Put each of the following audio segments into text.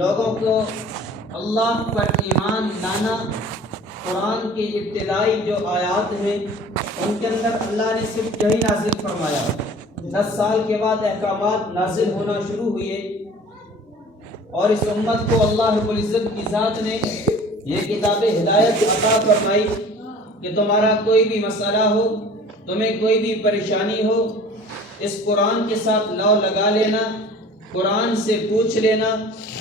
لوگوں کو اللہ پر ایمان لانا، قرآن کی ابتدائی جو آیات ہیں ان کے اندر اللہ نے صرف یہی نازل فرمایا۔ 10 سال کے بعد احکامات نازل ہونا شروع ہوئے اور اس امت کو اللہ رب العزت کی ذات نے یہ کتاب ہدایت عطا فرمائی کہ تمہارا کوئی بھی مسئلہ ہو، تمہیں کوئی بھی پریشانی ہو، اس قرآن کے ساتھ لو لگا لینا، قرآن سے پوچھ لینا،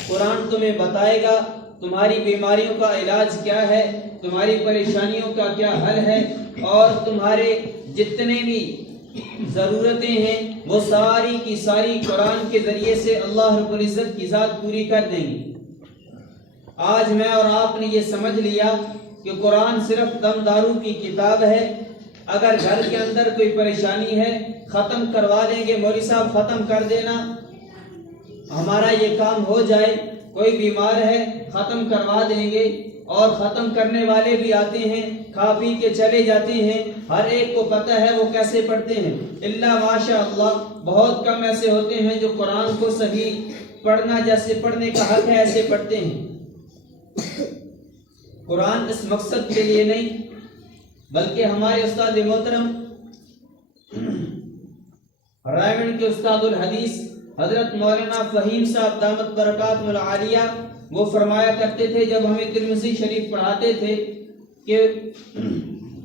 قرآن تمہیں بتائے گا تمہاری بیماریوں کا علاج کیا ہے، تمہاری پریشانیوں کا کیا حل ہے، اور تمہارے جتنے بھی ضرورتیں ہیں وہ ساری کی ساری قرآن کے ذریعے سے اللہ رب العزت کی ذات پوری کر دیں گی۔ آج میں اور آپ نے یہ سمجھ لیا کہ قرآن صرف دم دارو کی کتاب ہے، اگر گھر کے اندر کوئی پریشانی ہے ختم کروا دیں گے، مولوی صاحب ختم کر دینا، ہمارا یہ کام ہو جائے، کوئی بیمار ہے ختم کروا دیں گے، اور ختم کرنے والے بھی آتے ہیں، کھا پی کے چلے جاتے ہیں، ہر ایک کو پتہ ہے وہ کیسے پڑھتے ہیں، اللہ ماشاء اللہ بہت کم ایسے ہوتے ہیں جو قرآن کو صحیح پڑھنا جیسے پڑھنے کا حق ہے ایسے پڑھتے ہیں۔ قرآن اس مقصد کے لیے نہیں بلکہ ہمارے استاد محترم رائمنڈ کے استاد الحدیث حضرت مولانا فہیم صاحب دامت برکاتہ العالیہ وہ فرمایا کرتے تھے جب ہمیں ترمذی شریف پڑھاتے تھے کہ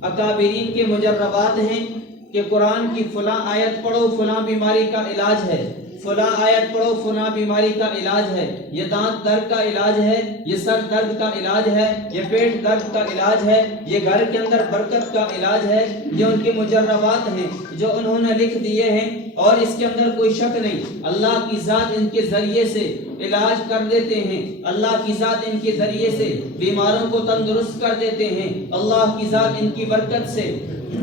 اکابرین کے مجربات ہیں کہ قرآن کی فلاں آیت پڑھو فلاں بیماری کا علاج ہے، فلاں آیت پڑھو فلاں بیماری کا علاج ہے، یہ دانت درد کا علاج ہے، یہ سر درد کا علاج ہے، یہ پیٹ درد کا علاج ہے، یہ گھر کے اندر برکت کا علاج ہے، یہ ان کے مجربات ہیں جو انہوں نے لکھ دیے ہیں، اور اس کے اندر کوئی شک نہیں اللہ کی ذات ان کے ذریعے سے علاج کر دیتے ہیں، اللہ کی ذات ان کے ذریعے سے بیماروں کو تندرست کر دیتے ہیں، اللہ کی ذات ان کی برکت سے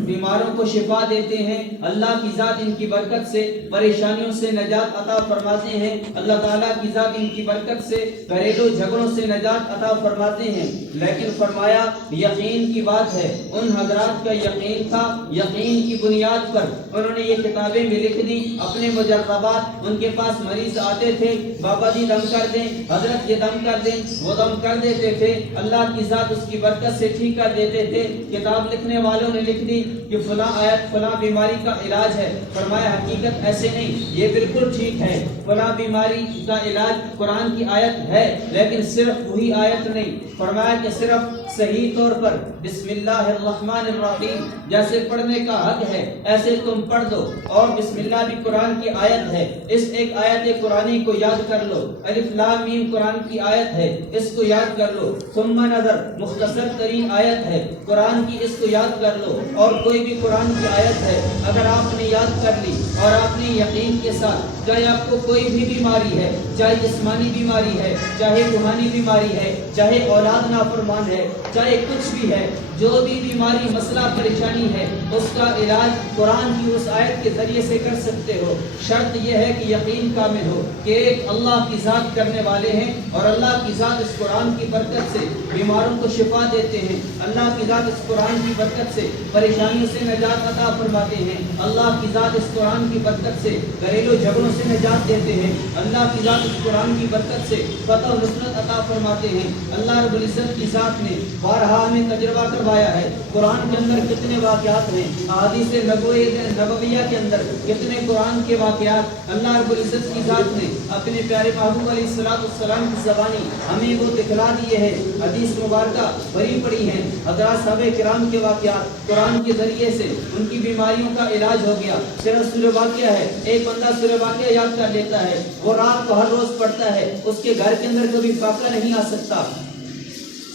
بیماروں کو شفا دیتے ہیں، اللہ کی ذات ان کی برکت سے پریشانیوں سے نجات عطا فرماتے ہیں، اللہ تعالیٰ کی ذات ان کی برکت سے گھریلو جھگڑوں سے نجات عطا فرماتے ہیں۔ لیکن فرمایا یقین کی بات ہے، ان حضرات کا یقین تھا، یقین کی بنیاد پر انہوں نے یہ کتابیں بھی لکھ دی، اپنے مجربات، ان کے پاس مریض آتے تھے، بابا جی دم کر دیں، حضرت یہ دم کر دیں، وہ دم کر دیتے تھے، اللہ کی ذات اس کی برکت سے ٹھیک کر دیتے تھے۔ کتاب لکھنے والوں نے لکھ دی کہ فلاں آیت فلاں بیماری کا علاج ہے، فرمایا حقیقت ایسے نہیں، یہ بالکل ٹھیک ہے، فلاں بیماری کا علاج قرآن کی آیت ہے، لیکن صرف وہی آیت نہیں، فرمایا کہ صرف صحیح طور پر بسم اللہ الرحمن الرحیم جیسے پڑھنے کا حق ہے ایسے تم پڑھ دو، اور بسم اللہ بھی قرآن کی آیت ہے، اس ایک آیت قرآنی کو یاد کر لو، الف لام میم قرآن کی آیت ہے، اس کو یاد کر لو، ثم نظر مختصر ترین آیت ہے قرآن کی، اس کو یاد کر لو، اور کوئی بھی قرآن کی آیت ہے اگر آپ نے یاد کر لی اور آپ نے یقین کے ساتھ، چاہے آپ کو کوئی بھی بیماری ہے، چاہے جسمانی بیماری ہے، چاہے روحانی بیماری ہے، چاہے اولاد نافرمان ہے، چاہے کچھ بھی ہے، جو بھی بیماری مسئلہ پریشانی ہے اس کا علاج قرآن کی اس آیت کے ذریعے سے کر سکتے ہو۔ شرط یہ ہے کہ یقین کامل ہو کہ ایک اللہ کی ذات کرنے والے ہیں، اور اللہ کی ذات اس قرآن کی برکت سے بیماروں کو شفا دیتے ہیں، اللہ کی ذات اس قرآن کی برکت سے پریشانیوں سے نجات عطا فرماتے ہیں، اللہ کی ذات اس قرآن کی برکت سے گھریلو جھگڑوں سے نجات دیتے ہیں، اللہ کی ذات اس قرآن کی برکت سے فتح و نصرت عطا فرماتے ہیں۔ اللہ رب العزت کی ذات نے بارہا میں تجربہ کروایا ہے، قرآن کے اندر کتنے واقعات ہیں، احادیث نبویہ کے اندر کتنے قرآن کے واقعات اللہ رب العزت کی ذات نے اپنے پیارے محبوب علیہ السلام کی زبانی ہمیں وہ دکھلا دیے ہیں، حدیث مبارکہ بھری پڑی ہیں، حضرات صحابہ کرام کے واقعات قرآن کے ذریعے سے ان کی بیماریوں کا علاج ہو گیا۔ صرف سورہ واقعہ ہے، ایک بندہ سورہ واقعہ یاد کر لیتا ہے، وہ رات کو ہر روز پڑھتا ہے، اس کے گھر کے اندر کبھی فاقہ نہیں آ سکتا۔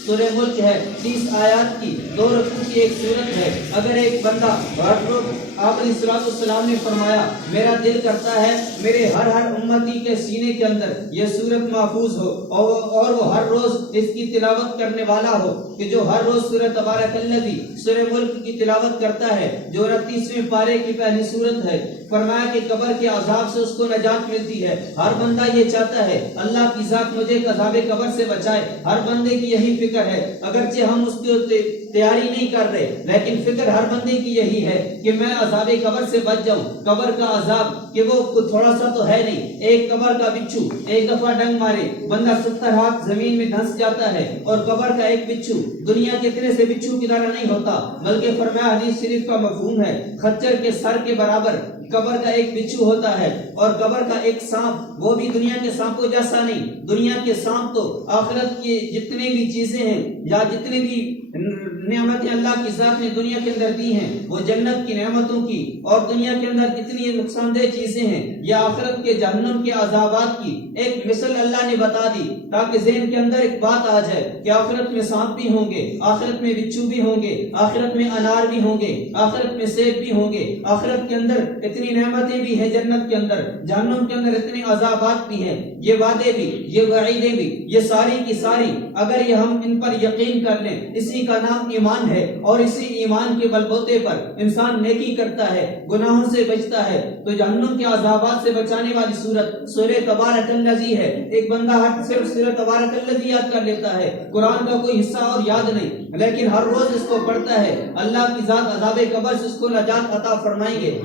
سورہ ملک ہے 30 آیات کی، 2 رکوع کی ایک سورت ہے، اگر ایک بندہ ہر روز آپ علیہ السلام نے فرمایا میرا دل کرتا ہے میرے ہر امتی کے سینے کے اندر یہ سورت محفوظ ہو، اور وہ ہر روز اس کی تلاوت کرنے والا ہو، کہ جو ہر روز سورہ تبارک الذی سورہ ملک کی تلاوت کرتا ہے جو 29ویں پارے کی پہلی سورت ہے، فرمایا کہ قبر کے عذاب سے اس کو نجات ملتی ہے۔ ہر بندہ یہ چاہتا ہے اللہ کی ذات مجھے عذاب قبر سے بچائے، ہر بندے کی یہی فکر ہے، اگرچہ ہم اس کی تیاری نہیں کر رہے لیکن فکر ہر بندے کی یہی ہے کہ میں عذاب قبر سے بچ جاؤں. قبر کا عذاب کہ وہ تھوڑا سا تو ہے نہیں. ایک قبر کا بچھو ایک دفعہ ڈنگ مارے بندہ 70 ہاتھ زمین میں دھنس جاتا ہے. اور قبر کا ایک بچھو دنیا کے اتنے سے بچھو کی طرح نہیں ہوتا, بلکہ فرمایا حدیث شریف کا مفہوم ہے خچر کے سر کے برابر قبر کا ایک بچھو ہوتا ہے. اور قبر کا ایک سانپ وہ بھی دنیا کے سانپوں جیسا نہیں. دنیا کے سانپ تو آخرت کی جتنے بھی چیزیں ہیں یا جتنے بھی نعمتیں اللہ کی ذات نے دنیا کے اندر دی ہیں وہ جنت کی نعمتوں کی, اور دنیا کے اندر کتنی نقصان دہ چیزیں ہیں یا آخرت کے جہنم کے عذابات کی ایک مثل اللہ نے بتا دی تاکہ ذہن کے اندر ایک بات آ جائے کہ آخرت میں سانپ بھی ہوں گے, آخرت میں بچھو بھی ہوں گے, آخرت میں انار بھی ہوں گے, آخرت میں سیب بھی ہوں گے, آخرت کے اندر اتنی نعمتیں بھی ہیں جنت کے اندر, جہنم کے اندر اتنے عذابات بھی ہیں. یہ وعدے بھی یہ وعیدیں بھی یہ ساری کی ساری اگر یہ ہم ان پر یقین کر لیں, اسی کا نام ایمان ہے. اور اسی ایمان کے بلبوتے پر انسان نیکی کرتا ہے, گناہوں سے بچتا ہے, تو جہنم کے عذابات سے بچانے والی سورت سورہ تبارک الذی ہے. ایک بندہ صرف سورہ تبارک الذی یاد کر لیتا ہے, قرآن کا کوئی حصہ اور یاد نہیں, لیکن ہر روز اس کو پڑھتا ہے, اللہ کی ذات عذاب قبر سے اس کو نجات عطا فرمائیں گے.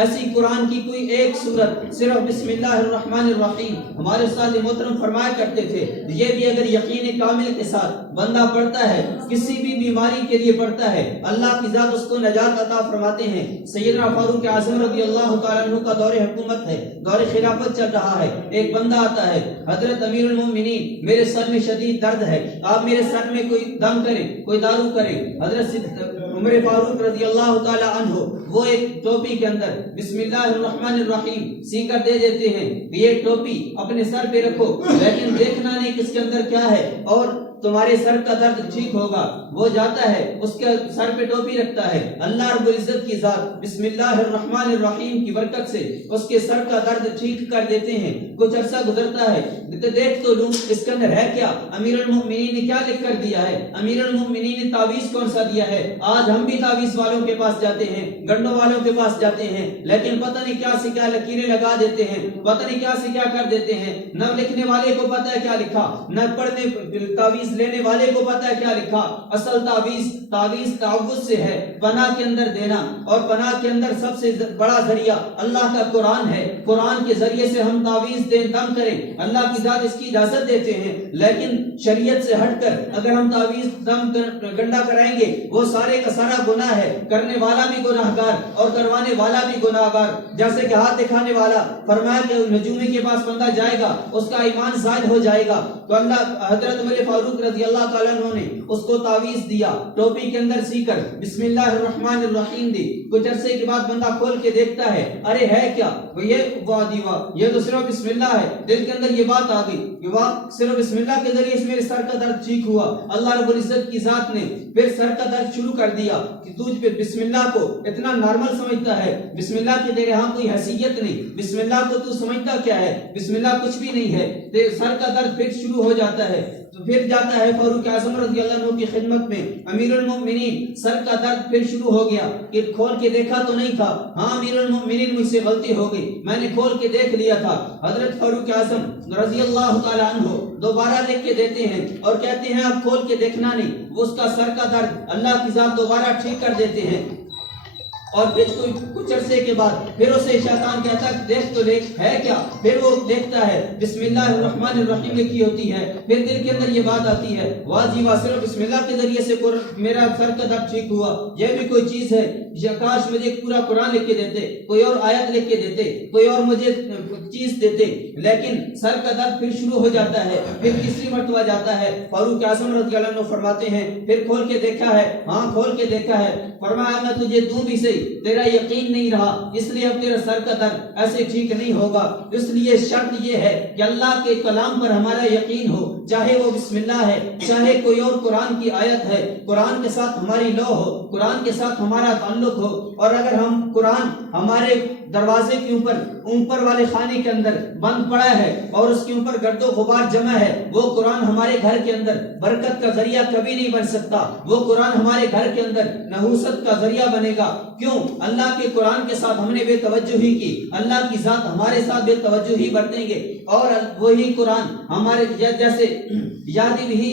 ایسی قرآن کی کوئی ایک سورت صرف بسم اللہ الرحمن الرحیم ہمارے استاد محترم فرمایا کرتے تھے, یہ بھی اگر یقین کامل کے ساتھ بندہ پڑھتا ہے, کسی بھی بیماری کے لیے پڑھتا ہے, اللہ کی ذات اس کو نجات عطا فرماتے ہیں. سیدنا فاروق اعظم رضی اللہ تعالیٰ عنہ کا دور حکومت ہے, دور خلافت چل رہا ہے. ایک بندہ آتا ہے, حضرت امیر المومنین میرے سر میں شدید درد ہے, آپ میرے سر میں کوئی دم کریں, کوئی دارو کریں. حضرت عمر فاروق رضی اللہ تعالیٰ عنہ وہ ایک ٹوپی کے اندر بسم اللہ الرحمن الرحیم سی کر دے دیتے ہیں, یہ ٹوپی اپنے سر پہ رکھو, لیکن دیکھنا نہیں کس کے اندر کیا ہے اور تمہارے سر کا درد ٹھیک ہوگا. وہ جاتا ہے, اس کے سر پہ ٹوپی رکھتا ہے, اللہ رب العزت کی ذات بسم اللہ الرحمن الرحیم کی برکت سے اس کے سر کا درد ٹھیک کر دیتے ہیں. کچھ عرصہ گزرتا ہے, دیکھ تو لوں اس کے اندر ہے کیا, امیر المؤمنین نے کیا لکھ کر دیا ہے, امیر المؤمنین نے تعویذ کون سا دیا ہے. آج ہم بھی تعویذ والوں کے پاس جاتے ہیں, گنڈوں والوں کے پاس جاتے ہیں, لیکن پتہ نہیں کیا سے کیا لکیریں لگا دیتے ہیں, پتہ نہیں کیا سے کیا کر دیتے ہیں. نہ لکھنے والے کو پتہ ہے کیا لکھا, نہ پڑھنے تعویذ لینے والے کو پتہ ہے کیا لکھا. اصل تعویذ تعوذ سے ہے, پناہ کے اندر دینا, اور پناہ کے اندر سب سے بڑا ذریعہ اللہ کا قرآن ہے. قرآن کے ذریعے سے ہم تعویذ دیں دم کریں, اللہ کی ذات اس کی اجازت دیتے ہیں, لیکن شریعت سے ہٹ کر اگر ہم تعویذ دم گنڈا کرائیں گے وہ سارے کا سارا گناہ ہے, کرنے والا بھی گناہگار اور کروانے والا بھی گناہگار. جیسے کہ ہاتھ دکھانے والا فرمایا کہ نجومی کے پاس بندہ جائے گا اس کا ایمان زائد ہو جائے گا, تو اللہ حضرت عمر فاروق رضی اللہ تعالیٰ عنہ نے اس کو تعویذ دیا, ٹوپی کے اندر سی کر بسم اللہ الرحمن الرحیم دی. کچھ عرصے کے بعد بندہ کھول کے دیکھتا ہے, ارے ہے کیا, یہ تو صرف بسم اللہ ہے. دل کے اندر یہ بات آ گئی کہ واہ, صرف بسم اللہ کے ذریعے میرے سر کا درد ٹھیک ہوا. اللہ رب العزت کی ذات نے پھر سر کا درد شروع کر دیا کہ تو بسم اللہ کو اتنا نارمل سمجھتا ہے, بسم اللہ کی تیرے ہاں کوئی حیثیت نہیں, بسم اللہ کو تو سمجھتا کیا ہے, بسم اللہ کچھ بھی نہیں ہے. سر کا درد پھر شروع ہو جاتا ہے, تو پھر جاتا ہے فاروق اعظم رضی اللہ عنہ کی خدمت میں, امیر المؤمنین سر کا درد پھر شروع ہو گیا کہ کھول کے دیکھا تو نہیں تھا, ہاں امیر المؤمنین مجھ سے غلطی ہو گئی, میں نے کھول کے دیکھ لیا تھا. حضرت فاروق اعظم رضی اللہ تعالی عنہ دوبارہ لکھ کے دیتے ہیں اور کہتے ہیں اب کھول کے دیکھنا نہیں, وہ اس کا سر کا درد اللہ کی ذات دوبارہ ٹھیک کر دیتے ہیں. اور پھر کچھ عرصے کے بعد پھر اسے شیطان کہتا ہے دیکھ تو دیکھ ہے کیا, پھر وہ دیکھتا ہے بسم اللہ الرحمن الرحیم لکھی ہوتی ہے. پھر دل کے اندر یہ بات آتی ہے, واہ جی واہ, صرف بسم اللہ کے ذریعے سے میرا سر کا درد ٹھیک ہوا, یہ بھی کوئی چیز ہے. کاش مجھے پورا قرآن لکھ کے دیتے, کوئی اور آیت لکھ کے دیتے, کوئی اور مجھے چیز دیتے, لیکن سر کا درد پھر شروع ہو جاتا ہے. پھر تیسری مرتبہ جاتا ہے, فاروق اعظم رضی اللہ عنہ فرماتے ہیں پھر کھول کے دیکھا ہے, ہاں کھول کے دیکھا ہے. فرمایا میں تجھے دوں بھی صحیح, تیرا یقین نہیں رہا, اس لیے اب تیرا سر کا درد ایسے ٹھیک نہیں ہوگا. اس لیے شرط یہ ہے کہ اللہ کے کلام پر ہمارا یقین ہو, چاہے وہ بسم اللہ ہے, چاہے کوئی اور قرآن کی آیت ہے, قرآن کے ساتھ ہماری لو ہو, قرآن کے ساتھ ہمارا تعلق ہو. اور اگر ہم قرآن ہمارے دروازے کے اوپر والے خانے کے اندر بند پڑا ہے اور اس کے اوپر گرد و غبار جمع ہے, وہ قرآن ہمارے گھر کے اندر برکت کا ذریعہ کبھی نہیں بن سکتا. وہ قرآن ہمارے گھر کے اندر نحوست کا ذریعہ بنے گا. کیوں؟ اللہ کے قرآن کے ساتھ ہم نے بے توجہی کی, اللہ کی ذات ہمارے ساتھ بے توجہی برتیں گے. اور وہی قرآن ہمارے جیسے یادی بھی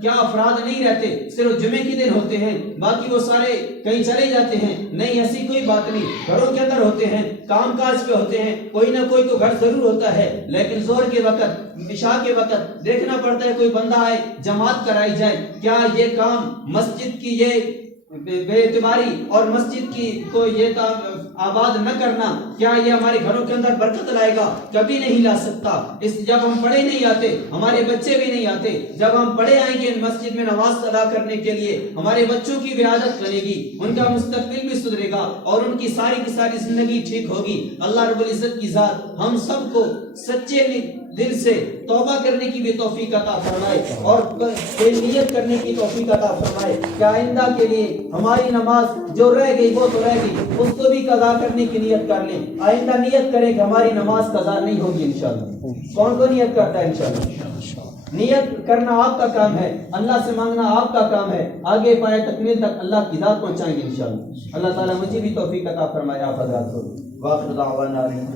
کیا افراد نہیں رہتے، صرف جمعے کے دن ہوتے ہیں، باقی وہ سارے کہیں چلے جاتے ہیں؟ نہیں، ایسی کوئی بات نہیں، گھروں کے اندر ہوتے ہیں، کام کاج پہ ہوتے ہیں، کوئی نہ کوئی تو گھر ضرور ہوتا ہے، لیکن ظہر کے وقت، عشاء کے وقت دیکھنا پڑتا ہے کوئی بندہ آئے، جماعت کرائی جائے۔ کیا یہ کام مسجد کی یہ بے اعتباری اور مسجد کی کو یہ آباد نہ کرنا، کیا یہ ہمارے گھروں کے اندر برکت لائے گا؟ کبھی نہیں لا سکتا۔ جب ہم پڑھے نہیں آتے، ہمارے بچے بھی نہیں آتے، جب ہم پڑھے آئیں گے مسجد میں نماز ادا کرنے کے لیے، ہمارے بچوں کی بھی عادت بنے گی، ان کا مستقبل بھی سدھرے گا اور ان کی ساری کی ساری زندگی ٹھیک ہوگی۔ اللہ رب العزت کی ذات ہم سب کو سچے دل سے توبہ کرنے کی بھی توفیق عطا فرمائے اور نیت کرنے کی توفیق عطا فرمائے کہ آئندہ کے لیے ہماری نماز جو رہ گئی وہ تو رہ گئی، اس کو بھی قضا کرنے کی نیت کر لیں۔ آئندہ نیت کریں کہ ہماری نماز قضا نہیں ہوگی انشاءاللہ۔ کون کو نیت کرتا ہے انشاءاللہ؟ نیت کرنا آپ کا کام ہے، اللہ سے مانگنا آپ کا کام ہے، آگے پائے تکمیل تک اللہ کی ذات پہنچائیں گے انشاءاللہ۔ اللہ تعالیٰ مجھے بھی توفیق عطا فرمائے۔ آپ حضرات کو واخر دعوانا